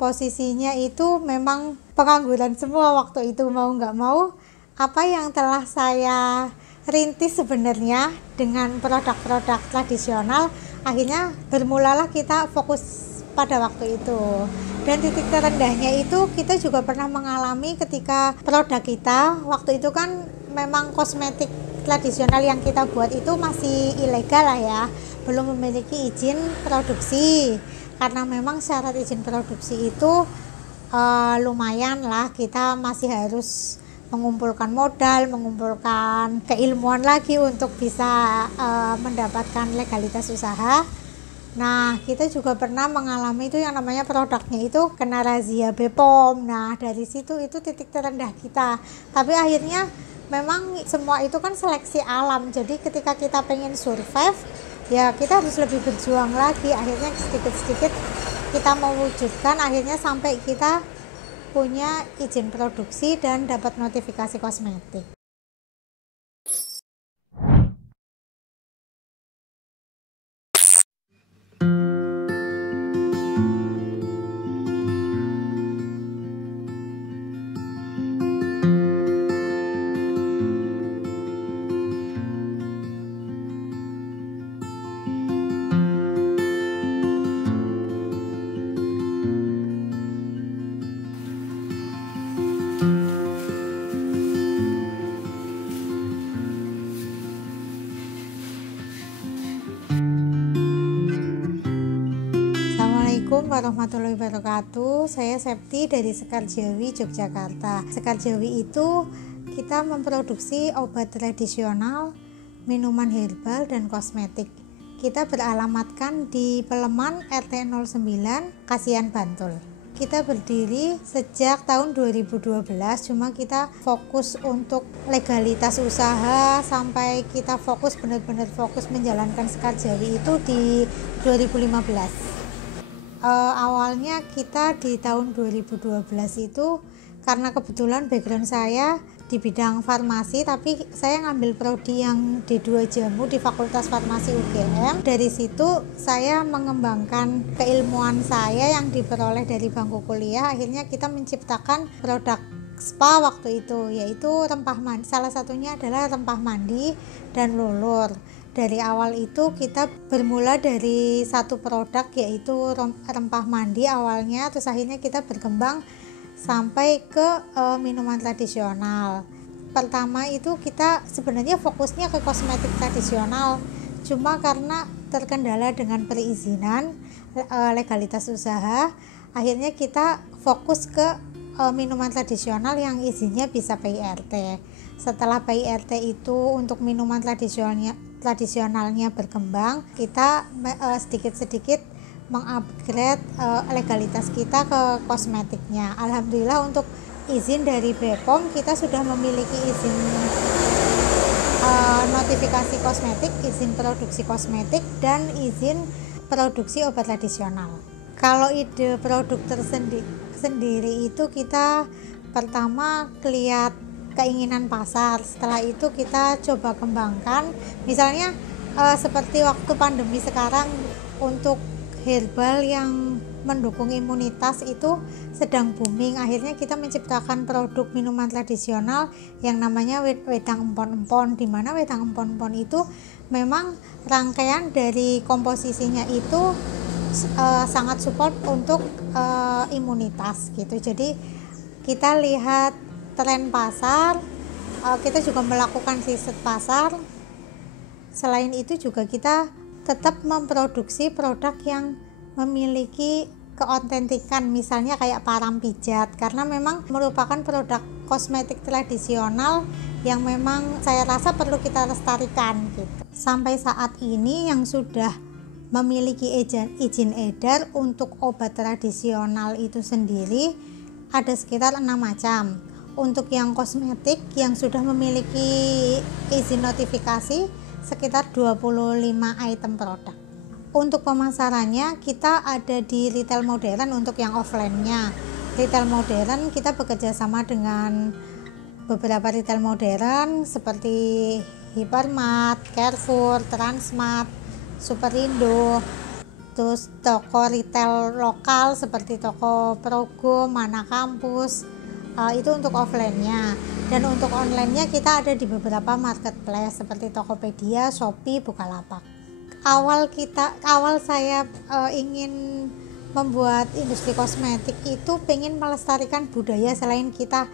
posisinya itu memang pengangguran semua waktu itu, mau nggak mau apa yang telah saya rintis sebenarnya dengan produk-produk tradisional, akhirnya bermulalah kita fokus pada waktu itu. Dan titik terendahnya itu kita juga pernah mengalami ketika produk kita waktu itu kan memang kosmetik tradisional yang kita buat itu masih ilegal lah ya, belum memiliki izin produksi. Karena memang syarat izin produksi itu lumayan lah, kita masih harus mengumpulkan modal, mengumpulkan keilmuan lagi untuk bisa mendapatkan legalitas usaha. Nah, kita juga pernah mengalami itu yang namanya produknya itu kena razia BPOM. Nah, dari situ itu titik terendah kita. Tapi akhirnya memang semua itu kan seleksi alam. Jadi ketika kita pengen survive, ya kita harus lebih berjuang lagi. Akhirnya sedikit-sedikit kita mewujudkan, akhirnya sampai kita punya izin produksi dan dapat notifikasi kosmetik. Assalamualaikum warahmatullahi wabarakatuh. Saya Septi dari Sekar Jawi, Yogyakarta. Sekar Jawi itu kita memproduksi obat tradisional, minuman herbal, dan kosmetik. Kita beralamatkan di Peleman RT 09, Kasihan, Bantul. Kita berdiri sejak tahun 2012, cuma kita fokus untuk legalitas usaha sampai kita fokus benar-benar fokus menjalankan Sekar Jawi itu di 2015. Awalnya kita di tahun 2012 itu karena kebetulan background saya di bidang farmasi, tapi saya ngambil prodi yang D2 Jamu di Fakultas Farmasi UGM. Dari situ saya mengembangkan keilmuan saya yang diperoleh dari bangku kuliah. Akhirnya kita menciptakan produk spa waktu itu, yaitu rempah mandi. Salah satunya adalah rempah mandi dan lulur. Dari awal itu kita bermula dari satu produk, yaitu rempah mandi awalnya, terus akhirnya kita berkembang sampai ke minuman tradisional. Pertama itu kita sebenarnya fokusnya ke kosmetik tradisional, cuma karena terkendala dengan perizinan legalitas usaha, akhirnya kita fokus ke minuman tradisional yang izinnya bisa PIRT. Setelah PIRT itu untuk minuman tradisionalnya berkembang, kita sedikit-sedikit mengupgrade legalitas kita ke kosmetiknya. Alhamdulillah untuk izin dari BPOM kita sudah memiliki izin notifikasi kosmetik, izin produksi kosmetik, dan izin produksi obat tradisional. Kalau ide produk tersendiri itu kita pertama lihat keinginan pasar, setelah itu kita coba kembangkan. Misalnya seperti waktu pandemi sekarang, untuk herbal yang mendukung imunitas itu sedang booming, akhirnya kita menciptakan produk minuman tradisional yang namanya wedang empon-empon, di mana wedang empon-empon itu memang rangkaian dari komposisinya itu sangat support untuk imunitas gitu. Jadi kita lihat tren pasar, kita juga melakukan riset pasar. Selain itu juga kita tetap memproduksi produk yang memiliki keautentikan, misalnya kayak parang pijat, karena memang merupakan produk kosmetik tradisional yang memang saya rasa perlu kita lestarikan gitu. Sampai saat ini yang sudah memiliki izin edar untuk obat tradisional itu sendiri ada sekitar 6 macam. Untuk yang kosmetik yang sudah memiliki izin notifikasi sekitar 25 item produk. Untuk pemasarannya kita ada di retail modern. Untuk yang offline-nya retail modern kita bekerja sama dengan beberapa retail modern seperti Hypermart, Carrefour, Transmart, Superindo. terus toko retail lokal seperti toko Progo, Mana Kampus, itu untuk offline-nya. Dan untuk online-nya kita ada di beberapa marketplace seperti Tokopedia, Shopee, Bukalapak. Awal saya ingin membuat industri kosmetik itu pengen melestarikan budaya. Selain kita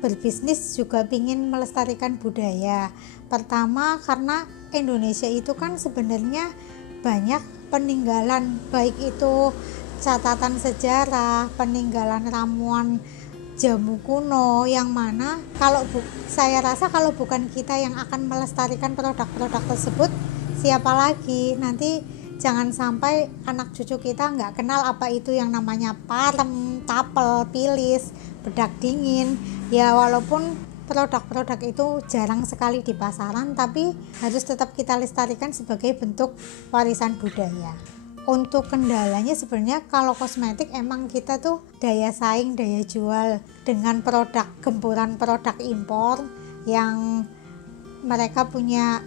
berbisnis juga ingin melestarikan budaya. Pertama karena Indonesia itu kan sebenarnya banyak peninggalan, baik itu catatan sejarah, peninggalan ramuan jamu kuno, yang mana saya rasa kalau bukan kita yang akan melestarikan produk-produk tersebut, siapa lagi? Nanti jangan sampai anak cucu kita nggak kenal apa itu yang namanya parem, tapel, pilis, bedak dingin. Ya walaupun produk-produk itu jarang sekali di pasaran, tapi harus tetap kita lestarikan sebagai bentuk warisan budaya. Untuk kendalanya sebenarnya kalau kosmetik emang kita tuh daya saing, daya jual dengan gempuran produk impor yang mereka punya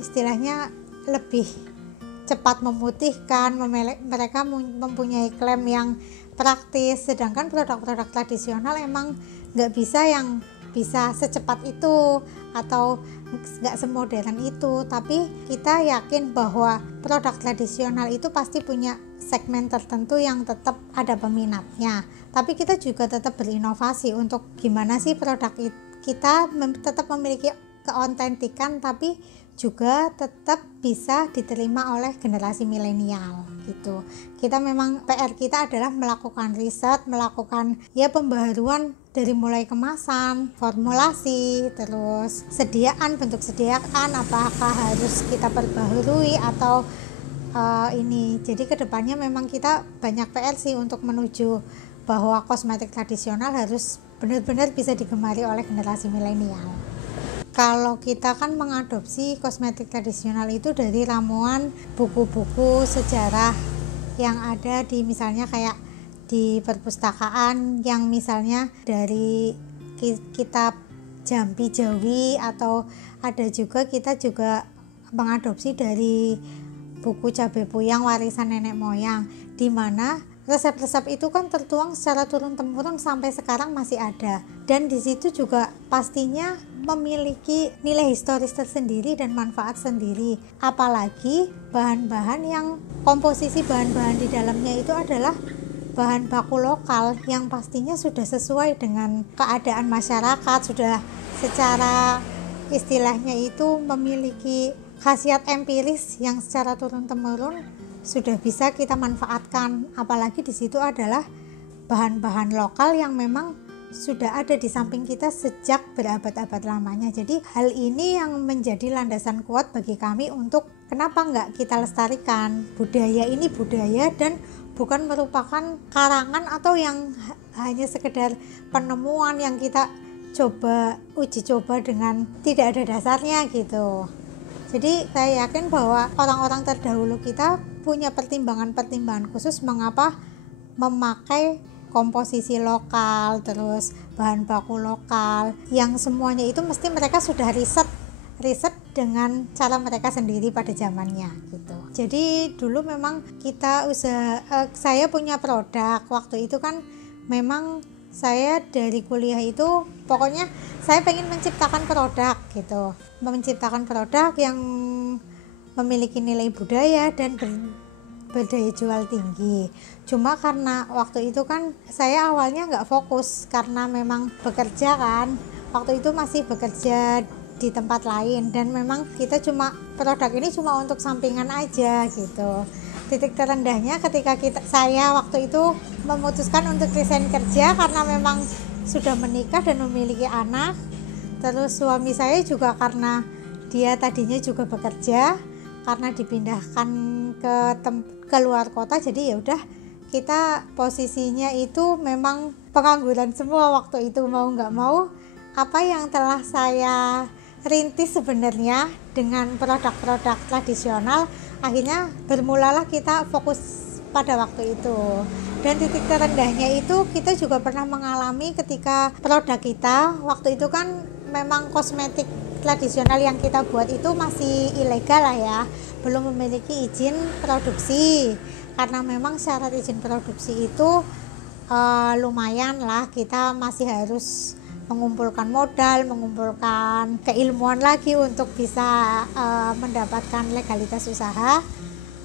istilahnya lebih cepat memutihkan, mereka mempunyai klaim yang praktis, sedangkan produk-produk tradisional emang nggak bisa secepat itu atau nggak semodern itu. Tapi kita yakin bahwa produk tradisional itu pasti punya segmen tertentu yang tetap ada peminatnya, tapi kita juga tetap berinovasi untuk gimana sih produk kita tetap memiliki keautentikan tapi juga tetap bisa diterima oleh generasi milenial gitu. Kita memang PR kita adalah melakukan riset, melakukan pembaharuan dari mulai kemasan, formulasi, terus bentuk sediaan apakah harus kita perbaharui atau ini. Jadi kedepannya memang kita banyak PR sih untuk menuju bahwa kosmetik tradisional harus benar-benar bisa digemari oleh generasi milenial. Kalau kita kan mengadopsi kosmetik tradisional itu dari ramuan buku-buku sejarah yang ada di misalnya kayak di perpustakaan, yang misalnya dari kitab Jampi Jawi, atau ada juga kita juga mengadopsi dari buku Cabe Puyang warisan nenek moyang, di mana resep-resep itu kan tertuang secara turun-temurun sampai sekarang masih ada, dan di situ juga pastinya memiliki nilai historis tersendiri dan manfaat sendiri. Apalagi komposisi bahan-bahan di dalamnya itu adalah bahan baku lokal yang pastinya sudah sesuai dengan keadaan masyarakat, sudah secara istilahnya itu memiliki khasiat empiris yang secara turun-temurun sudah bisa kita manfaatkan. Apalagi di situ adalah bahan-bahan lokal yang memang sudah ada di samping kita sejak berabad-abad lamanya. Jadi hal ini yang menjadi landasan kuat bagi kami untuk kenapa nggak kita lestarikan budaya ini, budaya dan bukan merupakan karangan atau yang hanya sekedar penemuan yang kita uji coba dengan tidak ada dasarnya gitu. Jadi saya yakin bahwa orang-orang terdahulu kita punya pertimbangan-pertimbangan khusus mengapa memakai komposisi lokal, terus bahan baku lokal, yang semuanya itu mesti mereka sudah riset dengan cara mereka sendiri pada zamannya gitu. Jadi dulu memang saya punya produk waktu itu kan, memang saya dari kuliah itu pokoknya saya pengen menciptakan produk gitu, menciptakan produk yang memiliki nilai budaya dan berdaya jual tinggi. Cuma karena waktu itu kan saya awalnya nggak fokus karena memang bekerja kan, waktu itu masih bekerja di tempat lain, dan memang produk ini cuma untuk sampingan aja gitu. Titik terendahnya ketika saya waktu itu memutuskan untuk resign kerja karena memang sudah menikah dan memiliki anak. Terus suami saya juga karena dia tadinya juga bekerja, karena dipindahkan ke luar kota, jadi ya udah kita posisinya itu memang pengangguran semua waktu itu, mau nggak mau apa yang telah saya rintis sebenarnya dengan produk-produk tradisional, akhirnya bermulalah kita fokus pada waktu itu. Dan titik terendahnya itu kita juga pernah mengalami ketika produk kita waktu itu kan memang kosmetik tradisional yang kita buat itu masih ilegal lah ya, belum memiliki izin produksi. karena memang syarat izin produksi itu lumayan lah, kita masih harus mengumpulkan modal, mengumpulkan keilmuan lagi untuk bisa mendapatkan legalitas usaha.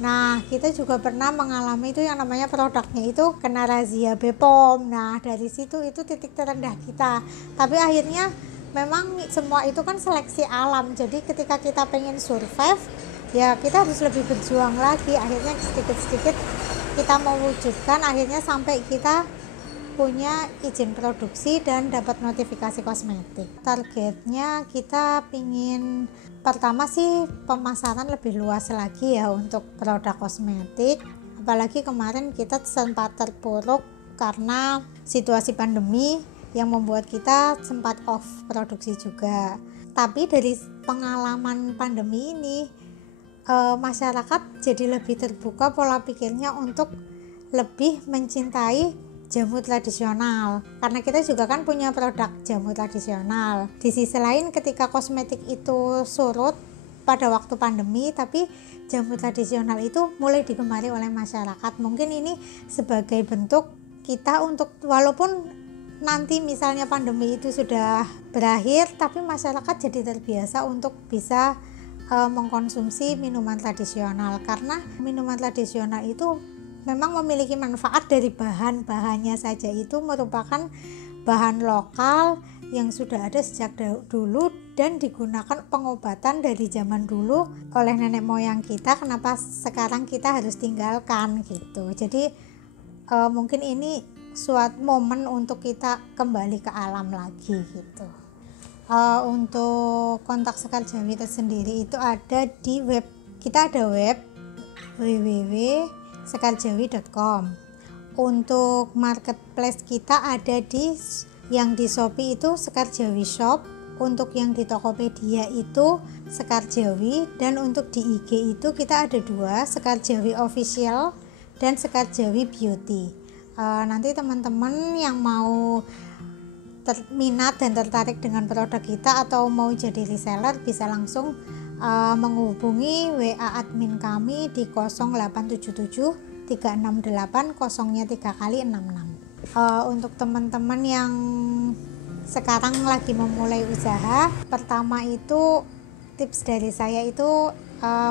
Nah, kita juga pernah mengalami itu yang namanya produknya itu kena razia BPOM. Nah, dari situ itu titik terendah kita. Tapi akhirnya memang semua itu kan seleksi alam. Jadi ketika kita pengen survive, ya kita harus lebih berjuang lagi. Akhirnya sedikit-sedikit kita mewujudkan, akhirnya sampai kita punya izin produksi dan dapat notifikasi kosmetik. Targetnya kita pingin pertama sih pemasaran lebih luas lagi ya untuk produk kosmetik, apalagi kemarin kita sempat terpuruk karena situasi pandemi yang membuat kita sempat off produksi juga. Tapi dari pengalaman pandemi ini masyarakat jadi lebih terbuka pola pikirnya untuk lebih mencintai jamu tradisional, karena kita juga kan punya produk jamu tradisional. Di sisi lain ketika kosmetik itu surut pada waktu pandemi, tapi jamu tradisional itu mulai digemari oleh masyarakat. Mungkin ini sebagai bentuk kita untuk, walaupun nanti misalnya pandemi itu sudah berakhir, tapi masyarakat jadi terbiasa untuk bisa mengkonsumsi minuman tradisional, karena minuman tradisional itu memang memiliki manfaat. Dari bahan-bahannya saja itu merupakan bahan lokal yang sudah ada sejak dulu dan digunakan pengobatan dari zaman dulu oleh nenek moyang kita. Kenapa sekarang kita harus tinggalkan gitu. Jadi mungkin ini suatu momen untuk kita kembali ke alam lagi gitu. Untuk kontak Sekar Jawi tersendiri itu ada di web, kita ada web www.sekarjawi.com. Untuk marketplace kita ada yang di Shopee itu Sekar Jawi Shop, untuk yang di Tokopedia itu Sekar Jawi, dan untuk di IG itu kita ada 2, Sekar Jawi Official dan Sekar Jawi Beauty. Nanti teman-teman yang mau minat dan tertarik dengan produk kita atau mau jadi reseller bisa langsung menghubungi WA admin kami di 0877 368 0-3 kali 66. Untuk teman-teman yang sekarang lagi memulai usaha, pertama itu tips dari saya itu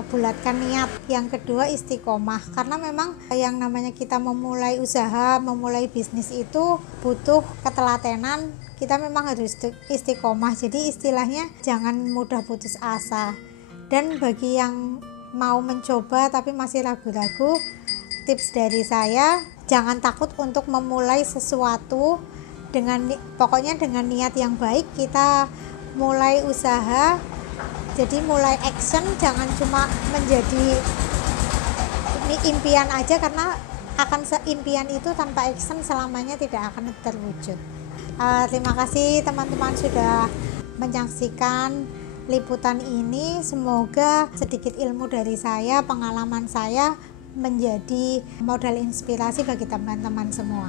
bulatkan niat. Yang kedua istiqomah, karena memang yang namanya kita memulai usaha, memulai bisnis itu butuh ketelatenan. Kita memang harus istiqomah, jadi istilahnya jangan mudah putus asa. Dan bagi yang mau mencoba tapi masih ragu-ragu, tips dari saya, jangan takut untuk memulai sesuatu pokoknya dengan niat yang baik. Kita mulai usaha, jadi mulai action, jangan cuma menjadi ini impian aja, karena akan seimpian itu tanpa action selamanya tidak akan terwujud. Terima kasih teman-teman sudah menyaksikan liputan ini. Semoga sedikit ilmu dari saya, pengalaman saya menjadi modal inspirasi bagi teman-teman semua.